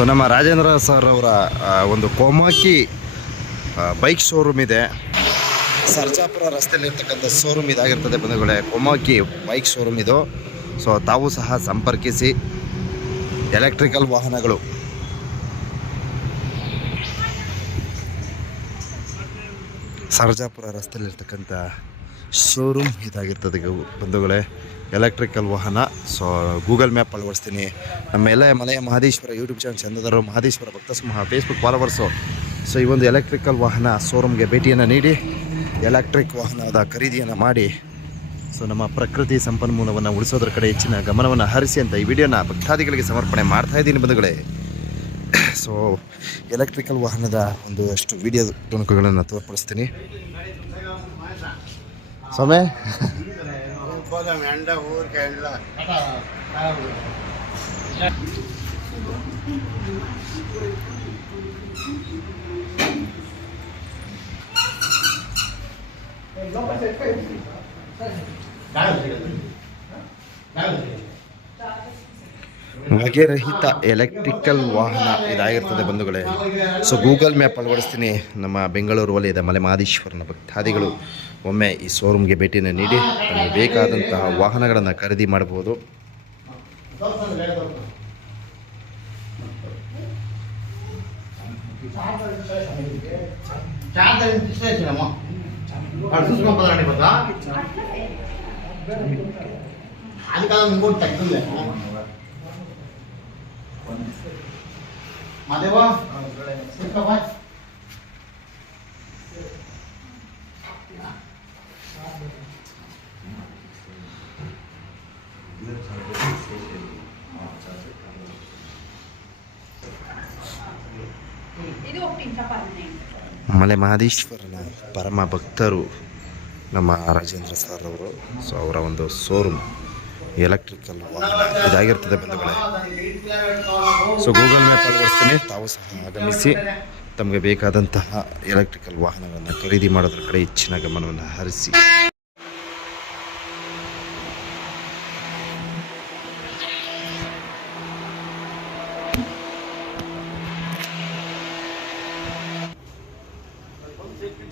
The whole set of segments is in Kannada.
ಸೊ ನಮ್ಮ ರಾಜೇಂದ್ರ ಸರ್ ಅವರ ಒಂದು ಕೋಮಾಕಿ ಬೈಕ್ ಶೋರೂಮ್ ಇದೆ. ಸರ್ಜಾಪುರ ರಸ್ತೆಯಲ್ಲಿರ್ತಕ್ಕಂಥ ಶೋರೂಮ್ ಇದಾಗಿರ್ತದೆ ಬಂಧುಗಳೇ. ಕೋಮಾಕಿ ಬೈಕ್ ಶೋರೂಮ್ ಇದು. ಸೊ ತಾವು ಸಹ ಸಂಪರ್ಕಿಸಿ. ಎಲೆಕ್ಟ್ರಿಕಲ್ ವಾಹನಗಳು ಸರ್ಜಾಪುರ ರಸ್ತೆಯಲ್ಲಿರ್ತಕ್ಕಂಥ ಶೋರೂಮ್ ಇದಾಗಿರ್ತದೆ ಬಂಧುಗಳೇ. ಎಲೆಕ್ಟ್ರಿಕಲ್ ವಾಹನ. ಸೊ ಗೂಗಲ್ ಮ್ಯಾಪ್ ಅಳವಡಿಸ್ತೀನಿ. ನಮ್ಮ ಮಲೆಯ ಮಹದೇಶ್ವರ ಯೂಟ್ಯೂಬ್ ಚಾನಲ್ ಚಂದದರು ಮಹದೇಶ್ವರ ಭಕ್ತ ಸಮೂಹ ಫೇಸ್ಬುಕ್ ಫಾಲೋವರ್ಸು. ಸೊ ಈ ಒಂದು ಎಲೆಕ್ಟ್ರಿಕಲ್ ವಾಹನ ಶೋರೂಮ್ಗೆ ಭೇಟಿಯನ್ನು ನೀಡಿ ಎಲೆಕ್ಟ್ರಿಕ್ ವಾಹನದ ಖರೀದಿಯನ್ನು ಮಾಡಿ ಸೊ ನಮ್ಮ ಪ್ರಕೃತಿ ಸಂಪನ್ಮೂಲವನ್ನು ಉಳಿಸೋದ್ರ ಕಡೆ ಹೆಚ್ಚಿನ ಗಮನವನ್ನು ಹರಿಸಿ ಅಂತ ಈ ವಿಡಿಯೋನ ಭಕ್ತಾದಿಗಳಿಗೆ ಸಮರ್ಪಣೆ ಮಾಡ್ತಾಯಿದ್ದೀನಿ ಬಂಧುಗಳೇ. ಸೊ ಎಲೆಕ್ಟ್ರಿಕಲ್ ವಾಹನದ ಒಂದಷ್ಟು ವಿಡಿಯೋ ತುಣುಕುಗಳನ್ನು ತೋರ್ಪಡಿಸ್ತೀನಿ. ಸೊಮೆ ಹೊಗೆರಹಿತ ಎಲೆಕ್ಟ್ರಿಕಲ್ ವಾಹನ ಇದಾಗಿರ್ತದೆ ಬಂಧುಗಳೇ. ಸೊ ಗೂಗಲ್ ಮ್ಯಾಪ್ ಅಳವಡಿಸ್ತೀನಿ. ನಮ್ಮ ಬೆಂಗಳೂರು ವಲಯದ ಮಲೆ ಮಹದೇಶ್ವರನ ಭಕ್ತಾದಿಗಳು ಒಮ್ಮೆ ಈ ಶೋರೂಮ್ಗೆ ಭೇಟಿಯನ್ನು ನೀಡಿ ತಮಗೆ ಬೇಕಾದಂತಹ ವಾಹನಗಳನ್ನು ಖರೀದಿ ಮಾಡಬಹುದು. ಮಲೆ ಮಹದೇಶ್ವರನ ಪರಮ ಭಕ್ತರು ನಮ್ಮ ರಾಜೇಂದ್ರ ಸರ್ ಅವರು. ಸೊ ಅವರ ಒಂದು ಶೋರೂಮ್ ಎಲೆಕ್ಟ್ರಿಕಲ್ ವಾಹನ ಇದಾಗಿರ್ತದೆ ಬಂಧುಗಳೇ. ಸೊ ಗೂಗಲ್ ಮ್ಯಾಪ್ ಅಳವಡಿಸ್ತೀನಿ. ತಾವು ಸಹ ಆಗಮಿಸಿ ತಮಗೆ ಬೇಕಾದಂತಹ ಎಲೆಕ್ಟ್ರಿಕಲ್ ವಾಹನಗಳನ್ನು ಖರೀದಿ ಮಾಡೋದ್ರ ಕಡೆ ಹೆಚ್ಚಿನ ಗಮನವನ್ನು ಹರಿಸಿ.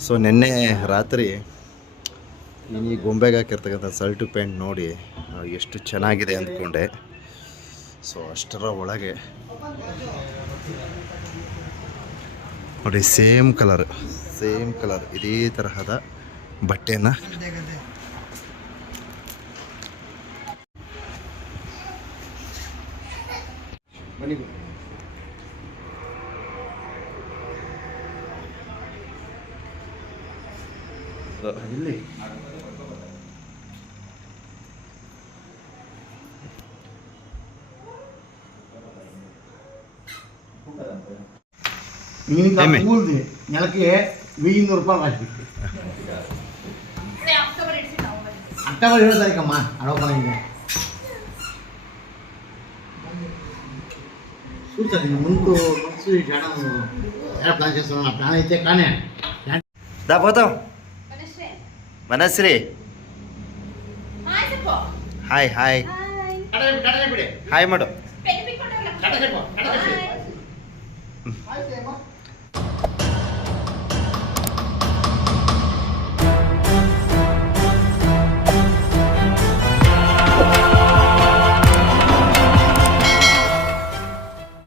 ಸೊ ನಿನ್ನೆ ರಾತ್ರಿ ಈ ಗೊಂಬೆಗೆ ಹಾಕಿರ್ತಕ್ಕಂಥ ಶರ್ಟು ಪ್ಯಾಂಟ್ ನೋಡಿ ಎಷ್ಟು ಚೆನ್ನಾಗಿದೆ ಅಂದ್ಕೊಂಡೆ. ಸೊ ಅಷ್ಟರ ಒಳಗೆ ನೋಡಿ ಸೇಮ್ ಕಲರ್ ಇದೇ ತರಹದ ಬಟ್ಟೆನ ಇಲ್ಲಿ నెలకి 1,000 రూపాయలు రాసిపెట్టి అక్టోబర్ 7వ తారీఖు అమ్మా అడవపడింది. చూస్తుంది ముందు మనసు ఎలా ప్లాన్ చేస్తున్నాను. ప్లాన్ అయితే కానీ దా పోతాం. మనశ్రీ ಹಾಯ್ ಹಾಯ್ ಹಾಯ್ ಮಾಡು.